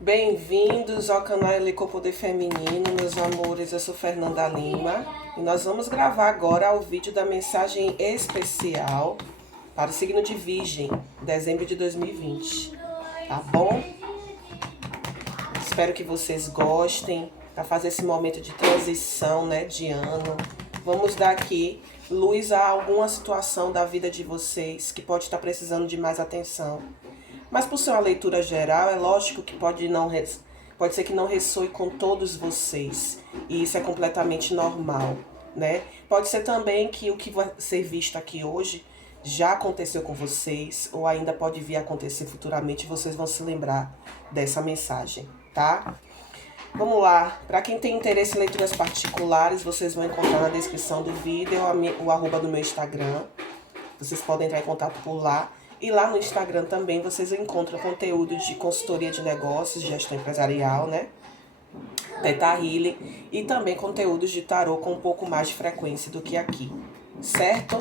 Bem-vindos ao canal Elicô Poder Feminino, meus amores. Eu sou Fernanda Lima e nós vamos gravar agora o vídeo da mensagem especial para o signo de Virgem, dezembro de 2020. Tá bom? Espero que vocês gostem para fazer esse momento de transição, né, de ano. Vamos dar aqui luz a alguma situação da vida de vocês que pode estar precisando de mais atenção. Mas por ser uma leitura geral, é lógico que pode ser que não ressoe com todos vocês. E isso é completamente normal, né? Pode ser também que o que vai ser visto aqui hoje já aconteceu com vocês, ou ainda pode vir a acontecer futuramente, e vocês vão se lembrar dessa mensagem, tá? Vamos lá. Para quem tem interesse em leituras particulares, vocês vão encontrar na descrição do vídeo o arroba do meu Instagram. Vocês podem entrar em contato por lá. E lá no Instagram também vocês encontram conteúdo de consultoria de negócios, gestão empresarial, né? Teta Healing e também conteúdos de tarô com um pouco mais de frequência do que aqui, certo?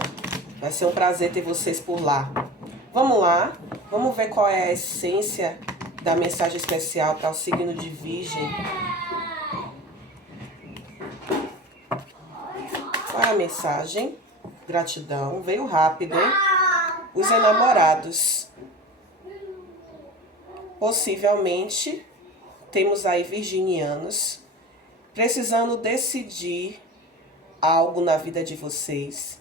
Vai ser um prazer ter vocês por lá. Vamos lá, vamos ver qual é a essência da mensagem especial para o signo de Virgem. Qual é a mensagem? Gratidão, veio rápido, hein? Os enamorados. Possivelmente, temos aí virginianos precisando decidir algo na vida de vocês.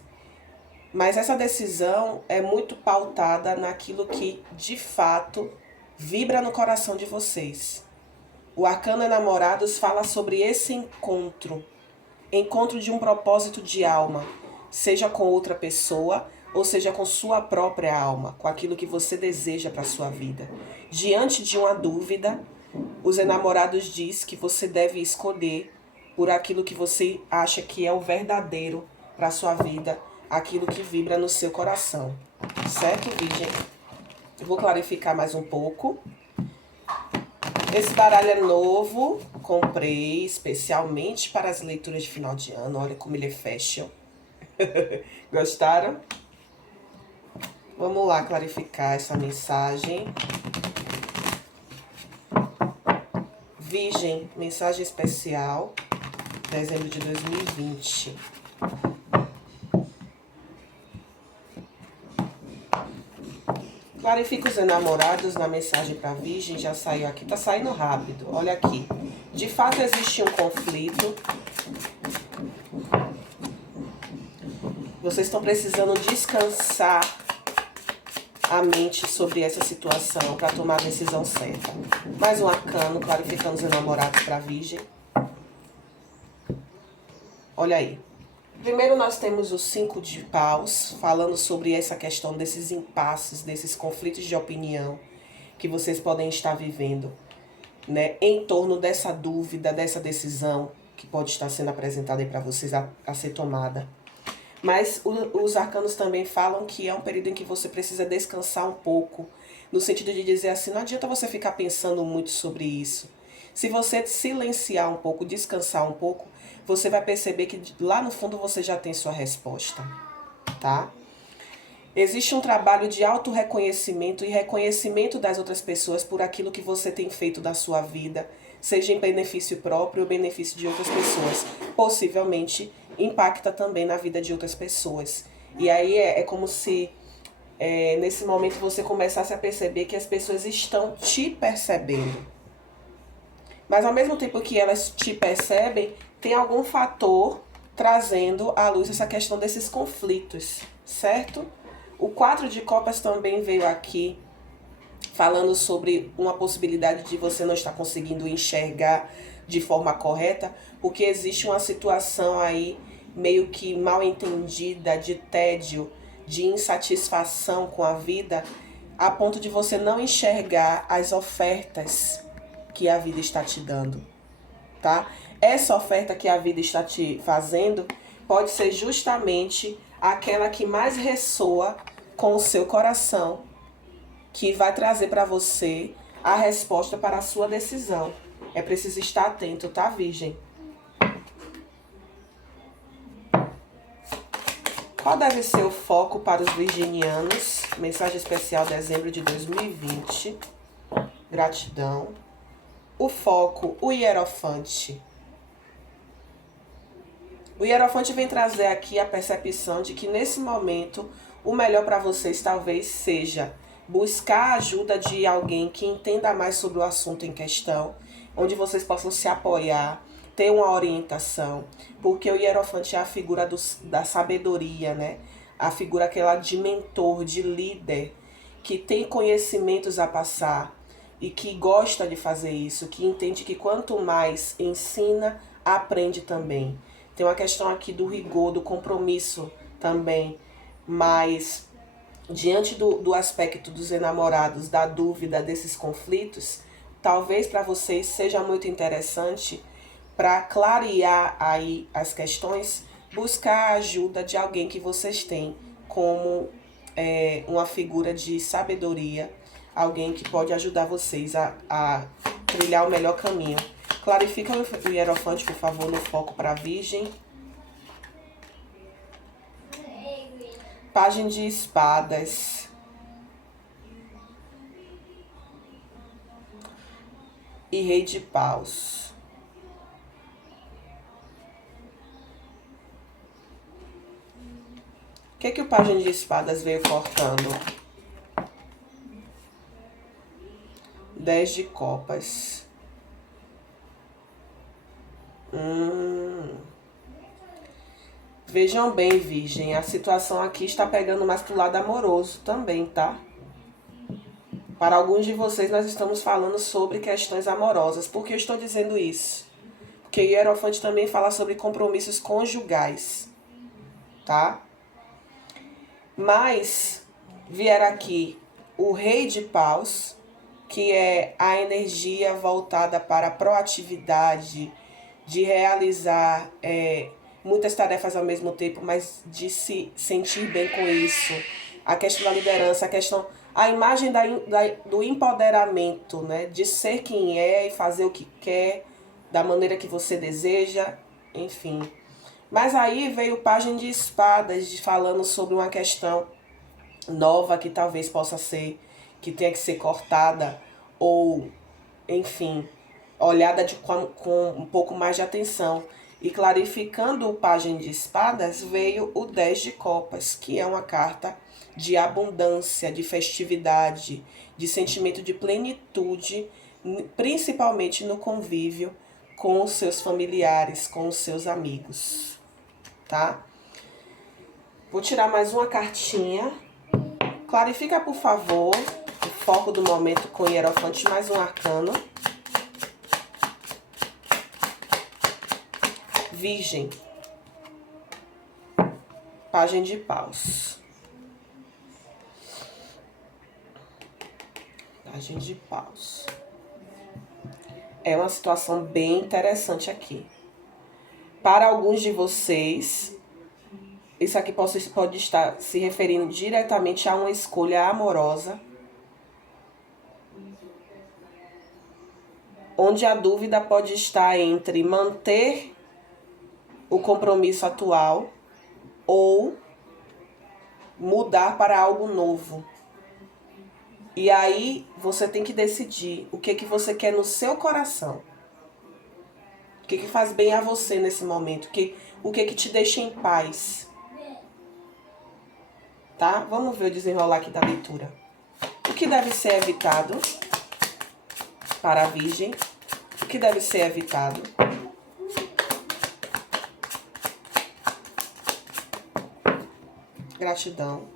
Mas essa decisão é muito pautada naquilo que, de fato, vibra no coração de vocês. O arcano Enamorados fala sobre esse encontro de um propósito de alma, seja com outra pessoa, ou seja, com sua própria alma, com aquilo que você deseja para a sua vida. Diante de uma dúvida, os enamorados diz que você deve escolher por aquilo que você acha que é o verdadeiro para a sua vida, aquilo que vibra no seu coração. Certo, Virgem? Eu vou clarificar mais um pouco. Esse baralho é novo, comprei especialmente para as leituras de final de ano. Olha como ele é fashion. Gostaram? Vamos lá clarificar essa mensagem. Virgem, mensagem especial, dezembro de 2020. Clarifica os enamorados na mensagem para Virgem, já saiu aqui, tá saindo rápido, olha aqui. De fato existe um conflito. Vocês estão precisando descansar a mente sobre essa situação para tomar a decisão certa. Mais um arcano, clarificando os enamorados para a Virgem. Olha aí. Primeiro nós temos o 5 de paus, falando sobre essa questão desses impasses, desses conflitos de opinião que vocês podem estar vivendo, né? Em torno dessa dúvida, dessa decisão que pode estar sendo apresentada aí para vocês a ser tomada. Mas os arcanos também falam que é um período em que você precisa descansar um pouco, no sentido de dizer assim, não adianta você ficar pensando muito sobre isso. Se você silenciar um pouco, descansar um pouco, você vai perceber que lá no fundo você já tem sua resposta, tá? Existe um trabalho de autorreconhecimento e reconhecimento das outras pessoas por aquilo que você tem feito da sua vida, seja em benefício próprio ou benefício de outras pessoas. Possivelmente impacta também na vida de outras pessoas. E aí é como se nesse momento você começasse a perceber que as pessoas estão te percebendo. Mas ao mesmo tempo que elas te percebem, tem algum fator trazendo à luz essa questão desses conflitos, certo? O 4 de copas também veio aqui falando sobre uma possibilidade de você não estar conseguindo enxergar de forma correta, porque existe uma situação aí meio que mal entendida, de tédio, de insatisfação com a vida, a ponto de você não enxergar as ofertas que a vida está te dando, tá? Essa oferta que a vida está te fazendo pode ser justamente aquela que mais ressoa com o seu coração, que vai trazer para você a resposta para a sua decisão. É preciso estar atento, tá, Virgem? Qual deve ser o foco para os virginianos? Mensagem especial dezembro de 2020. Gratidão. o foco, o Hierofante. O Hierofante vem trazer aqui a percepção de que nesse momento o melhor para vocês talvez seja buscar a ajuda de alguém que entenda mais sobre o assunto em questão, onde vocês possam se apoiar, ter uma orientação, porque o Hierofante é a figura da sabedoria, né? A figura aquela de mentor, de líder, que tem conhecimentos a passar e que gosta de fazer isso, que entende que quanto mais ensina, aprende também. Tem uma questão aqui do rigor, do compromisso também, mas diante do aspecto dos enamorados, da dúvida, desses conflitos, talvez para vocês seja muito interessante, para clarear aí as questões, buscar a ajuda de alguém que vocês têm como uma figura de sabedoria, alguém que pode ajudar vocês a trilhar o melhor caminho. Clarifica o Hierofante, por favor, no foco para a Virgem. Página de Espadas. E Rei de Paus. O que o Página de Espadas veio cortando? 10 de Copas. Vejam bem, Virgem, a situação aqui está pegando mais pro lado amoroso também, tá? Para alguns de vocês, nós estamos falando sobre questões amorosas. Por que eu estou dizendo isso? Porque o Hierofante também fala sobre compromissos conjugais, tá? Mas vier aqui o Rei de Paus, que é a energia voltada para a proatividade, de realizar muitas tarefas ao mesmo tempo, mas de se sentir bem com isso. A questão da liderança, a imagem do empoderamento, né? De ser quem é e fazer o que quer, da maneira que você deseja, enfim. Mas aí veio o Página de Espadas, falando sobre uma questão nova que talvez possa ser, que tenha que ser cortada, ou, enfim, olhada com um pouco mais de atenção. E clarificando o Página de Espadas, veio o 10 de Copas, que é uma carta de abundância, de festividade, de sentimento de plenitude, principalmente no convívio com os seus familiares, com os seus amigos, tá? Vou tirar mais uma cartinha. Clarifica, por favor, o foco do momento com o Hierofante, mais um arcano. Virgem. Página de Paus. Página de Paus. É uma situação bem interessante aqui. Para alguns de vocês, isso aqui pode estar se referindo diretamente a uma escolha amorosa, onde a dúvida pode estar entre manter o compromisso atual ou mudar para algo novo. E aí você tem que decidir o que você quer no seu coração. O que faz bem a você nesse momento, o que te deixa em paz. Tá? Vamos ver o desenrolar aqui da leitura. O que deve ser evitado para a Virgem? O que deve ser evitado? Gratidão.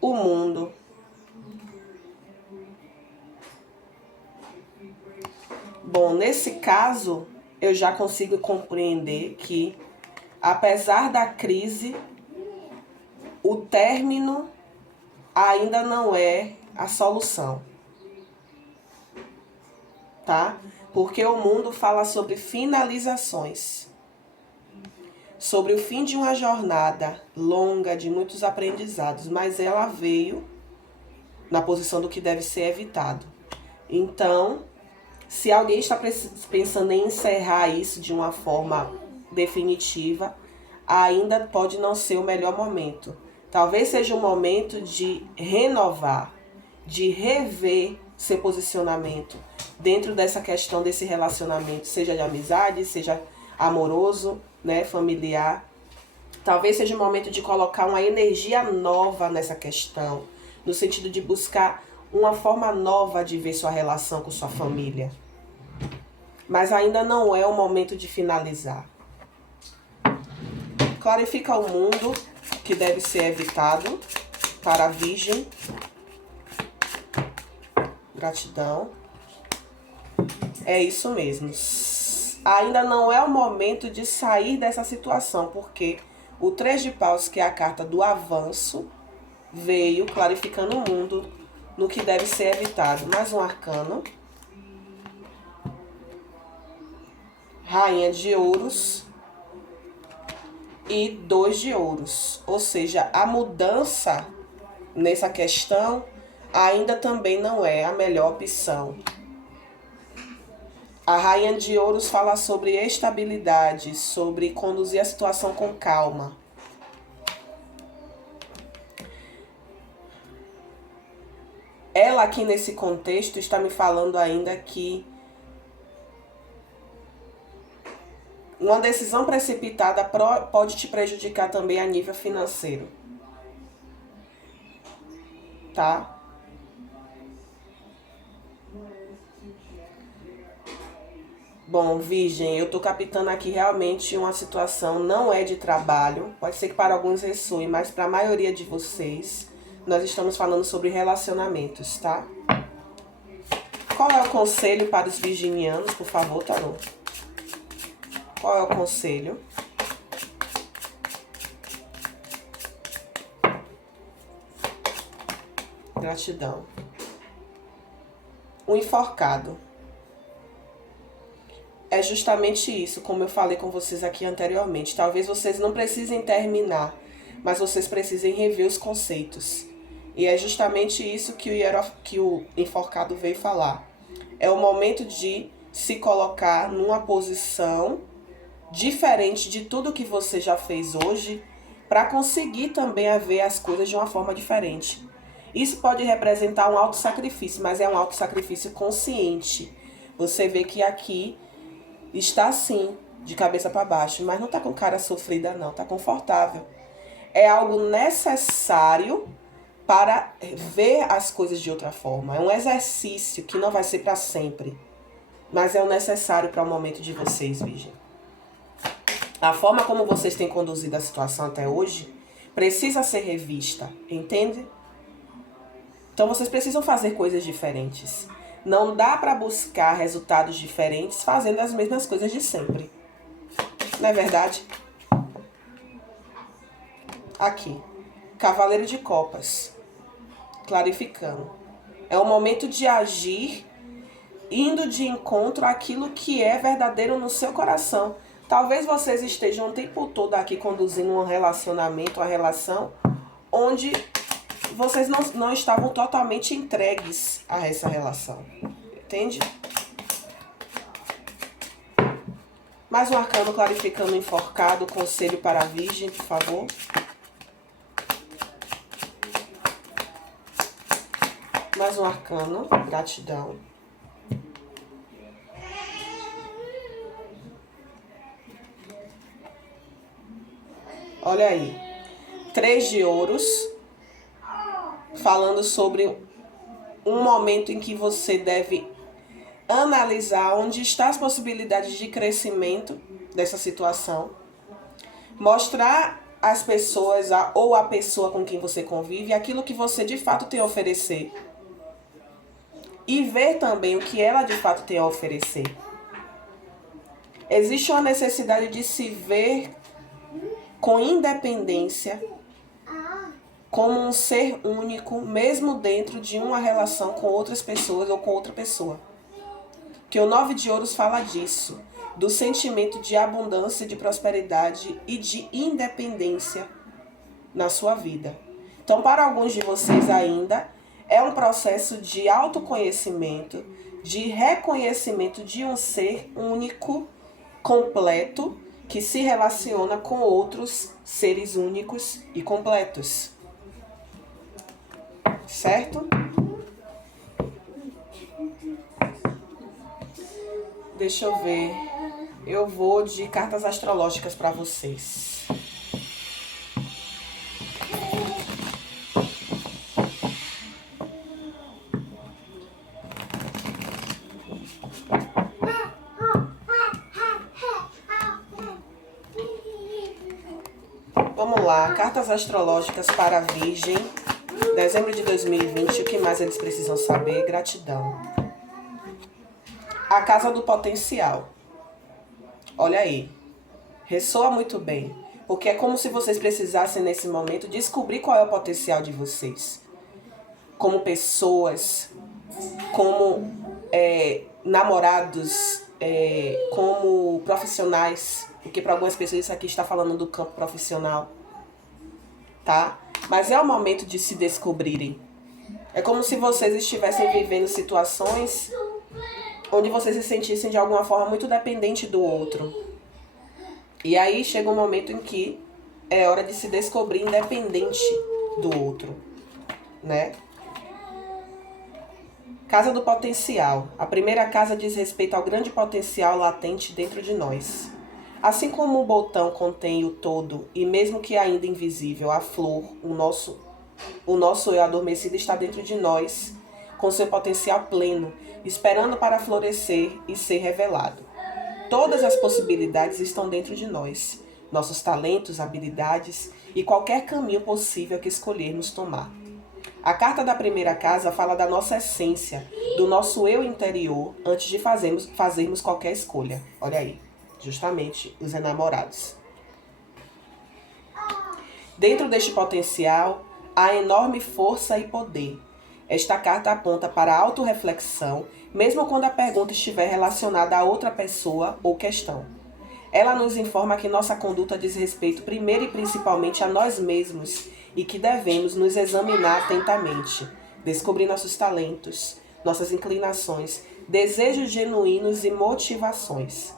O mundo. Bom, nesse caso, eu já consigo compreender que, apesar da crise, o término ainda não é a solução, tá? Porque o mundo fala sobre finalizações, sobre o fim de uma jornada longa, de muitos aprendizados, mas ela veio na posição do que deve ser evitado. Então, se alguém está pensando em encerrar isso de uma forma definitiva, ainda pode não ser o melhor momento. Talvez seja o momento de renovar, de rever seu posicionamento, dentro dessa questão desse relacionamento, seja de amizade, seja amoroso, né, familiar. Talvez seja o momento de colocar uma energia nova nessa questão, no sentido de buscar uma forma nova de ver sua relação com sua família. Mas ainda não é o momento de finalizar. Clarifica o mundo que deve ser evitado para a Virgem. Gratidão. É isso mesmo. Ainda não é o momento de sair dessa situação, porque o 3 de paus, que é a carta do avanço, veio clarificando o mundo no que deve ser evitado. Mais um arcano. Rainha de ouros e 2 de ouros. Ou seja, a mudança nessa questão ainda também não é a melhor opção. A Rainha de ouros fala sobre estabilidade, sobre conduzir a situação com calma. Ela aqui nesse contexto está me falando ainda que uma decisão precipitada pode te prejudicar também a nível financeiro. Tá? Bom, Virgem, eu tô captando aqui realmente uma situação, não é de trabalho, pode ser que para alguns ressoe, mas para a maioria de vocês, nós estamos falando sobre relacionamentos, tá? Qual é o conselho para os virginianos, por favor, tarô? Qual é o conselho? Gratidão. O enforcado. É justamente isso, como eu falei com vocês aqui anteriormente. Talvez vocês não precisem terminar, mas vocês precisem rever os conceitos. E é justamente isso que o enforcado veio falar. É o momento de se colocar numa posição diferente de tudo que você já fez hoje, para conseguir também ver as coisas de uma forma diferente. Isso pode representar um autossacrifício, mas é um autossacrifício consciente. Você vê que aqui está assim, de cabeça para baixo, mas não está com cara sofrida não, está confortável. É algo necessário para ver as coisas de outra forma. É um exercício que não vai ser para sempre, mas é o necessário para o momento de vocês, Virgem. A forma como vocês têm conduzido a situação até hoje precisa ser revista, entende? Então vocês precisam fazer coisas diferentes. Não dá para buscar resultados diferentes fazendo as mesmas coisas de sempre. Não é verdade? Aqui, Cavaleiro de Copas, clarificando. É o momento de agir, indo de encontro àquilo que é verdadeiro no seu coração. Talvez vocês estejam o tempo todo aqui conduzindo um relacionamento, uma relação, onde vocês não estavam totalmente entregues a essa relação. Entende? Mais um arcano clarificando o enforcado, conselho para a Virgem, por favor. Mais um arcano, gratidão. Olha aí, 3 de ouros, falando sobre um momento em que você deve analisar onde estão as possibilidades de crescimento dessa situação, mostrar às pessoas ou a pessoa com quem você convive aquilo que você de fato tem a oferecer e ver também o que ela de fato tem a oferecer. Existe uma necessidade de se ver com independência, como um ser único, mesmo dentro de uma relação com outras pessoas ou com outra pessoa. Que o 9 de ouros fala disso, do sentimento de abundância, de prosperidade e de independência na sua vida. Então, para alguns de vocês ainda, é um processo de autoconhecimento, de reconhecimento de um ser único, completo, que se relaciona com outros seres únicos e completos. Certo? Deixa eu ver. Eu vou de cartas astrológicas para vocês. Vamos lá, cartas astrológicas para a Virgem, dezembro de 2020, o que mais eles precisam saber? Gratidão. A casa do potencial. Olha aí, ressoa muito bem, porque é como se vocês precisassem nesse momento descobrir qual é o potencial de vocês. Como pessoas, como namorados, como profissionais, porque para algumas pessoas isso aqui está falando do campo profissional, tá? Mas é o momento de se descobrirem. É como se vocês estivessem vivendo situações onde vocês se sentissem de alguma forma muito dependente do outro. E aí chega um momento em que é hora de se descobrir independente do outro, né? Casa do potencial. A primeira casa diz respeito ao grande potencial latente dentro de nós. Assim como o botão contém o todo, e mesmo que ainda invisível, a flor, o nosso eu adormecido está dentro de nós, com seu potencial pleno, esperando para florescer e ser revelado. Todas as possibilidades estão dentro de nós, nossos talentos, habilidades e qualquer caminho possível que escolhermos tomar. A carta da primeira casa fala da nossa essência, do nosso eu interior, antes de fazermos qualquer escolha. Olha aí, justamente os enamorados. Dentro deste potencial, há enorme força e poder. Esta carta aponta para a autorreflexão, mesmo quando a pergunta estiver relacionada a outra pessoa ou questão. Ela nos informa que nossa conduta diz respeito primeiro e principalmente a nós mesmos e que devemos nos examinar atentamente, descobrir nossos talentos, nossas inclinações, desejos genuínos e motivações.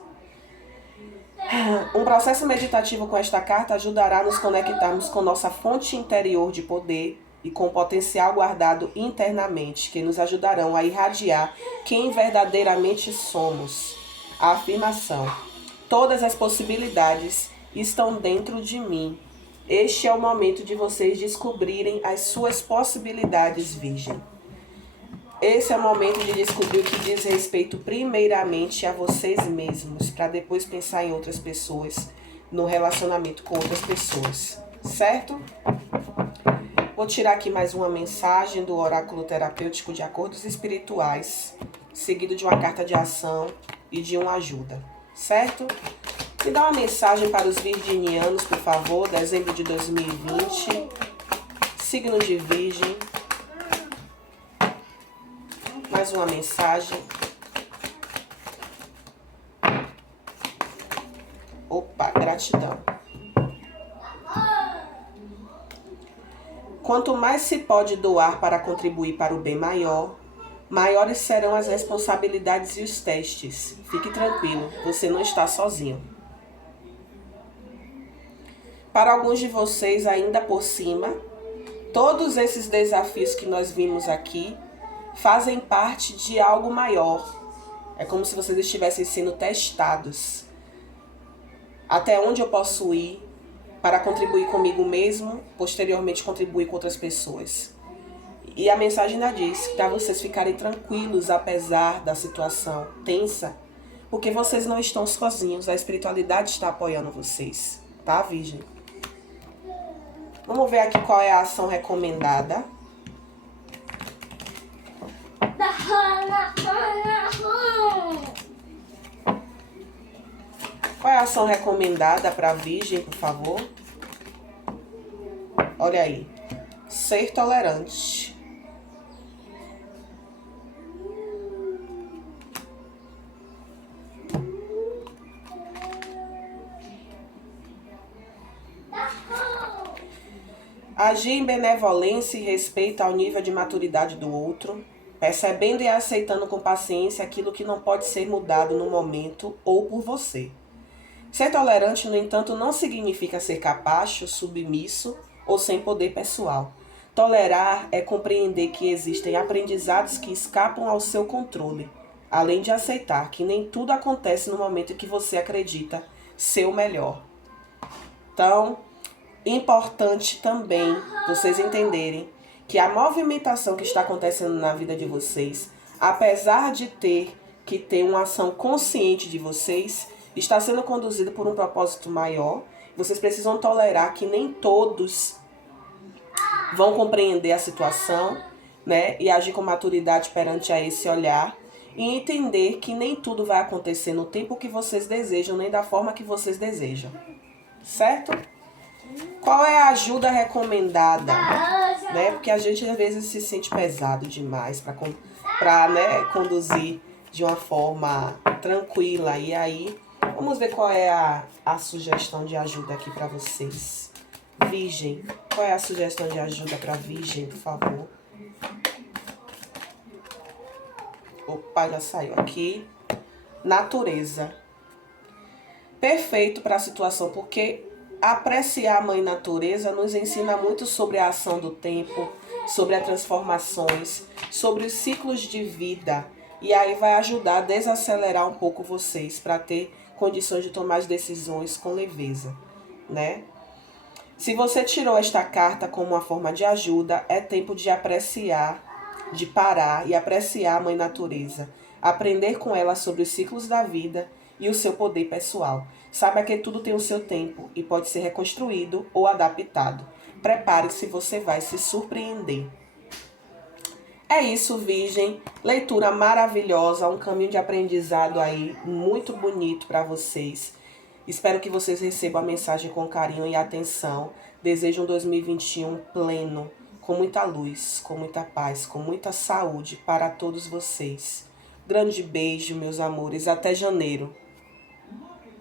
Um processo meditativo com esta carta ajudará a nos conectarmos com nossa fonte interior de poder e com o potencial guardado internamente, que nos ajudarão a irradiar quem verdadeiramente somos. A afirmação: todas as possibilidades estão dentro de mim. Este é o momento de vocês descobrirem as suas possibilidades, Virgem. Esse é o momento de descobrir o que diz respeito primeiramente a vocês mesmos, para depois pensar em outras pessoas, no relacionamento com outras pessoas, certo? Vou tirar aqui mais uma mensagem do oráculo terapêutico de acordos espirituais, seguido de uma carta de ação e de uma ajuda, certo? Me dá uma mensagem para os virginianos, por favor, dezembro de 2020, signo de Virgem. Mais uma mensagem. Opa, gratidão. Quanto mais se pode doar para contribuir para o bem maior, maiores serão as responsabilidades e os testes. Fique tranquilo, você não está sozinho. Para alguns de vocês, ainda por cima, todos esses desafios que nós vimos aqui fazem parte de algo maior. É como se vocês estivessem sendo testados. Até onde eu posso ir para contribuir comigo mesmo, posteriormente contribuir com outras pessoas. E a mensagem ainda diz para vocês ficarem tranquilos apesar da situação tensa, porque vocês não estão sozinhos, a espiritualidade está apoiando vocês, tá, Virgem? Vamos ver aqui qual é a ação recomendada. Qual é a ação recomendada para a Virgem, por favor? Olha aí. Ser tolerante. Agir em benevolência e respeito ao nível de maturidade do outro, percebendo e aceitando com paciência aquilo que não pode ser mudado no momento ou por você. Ser tolerante, no entanto, não significa ser capacho, submisso ou sem poder pessoal. Tolerar é compreender que existem aprendizados que escapam ao seu controle. além de aceitar que nem tudo acontece no momento em que você acredita ser o melhor. Então, importante também vocês entenderem que a movimentação que está acontecendo na vida de vocês, apesar de ter que ter uma ação consciente de vocês, está sendo conduzida por um propósito maior. Vocês precisam tolerar que nem todos vão compreender a situação, né, e agir com maturidade perante a esse olhar e entender que nem tudo vai acontecer no tempo que vocês desejam, nem da forma que vocês desejam. Certo? Qual é a ajuda recomendada? Né? Porque a gente às vezes se sente pesado demais para né, conduzir de uma forma tranquila. E aí, vamos ver qual é a sugestão de ajuda aqui para vocês. Virgem, qual é a sugestão de ajuda para Virgem, por favor? Opa, já saiu aqui. Natureza. Perfeito para a situação, porque apreciar a Mãe Natureza nos ensina muito sobre a ação do tempo, sobre as transformações, sobre os ciclos de vida. E aí vai ajudar a desacelerar um pouco vocês para ter condições de tomar as decisões com leveza, né? Se você tirou esta carta como uma forma de ajuda, é tempo de apreciar, de parar e apreciar a Mãe Natureza. Aprender com ela sobre os ciclos da vida e o seu poder pessoal. Saiba que tudo tem o seu tempo e pode ser reconstruído ou adaptado. Prepare-se, você vai se surpreender. É isso, Virgem. Leitura maravilhosa, um caminho de aprendizado aí muito bonito para vocês. Espero que vocês recebam a mensagem com carinho e atenção. Desejo um 2021 pleno, com muita luz, com muita paz, com muita saúde para todos vocês. Grande beijo, meus amores. Até janeiro.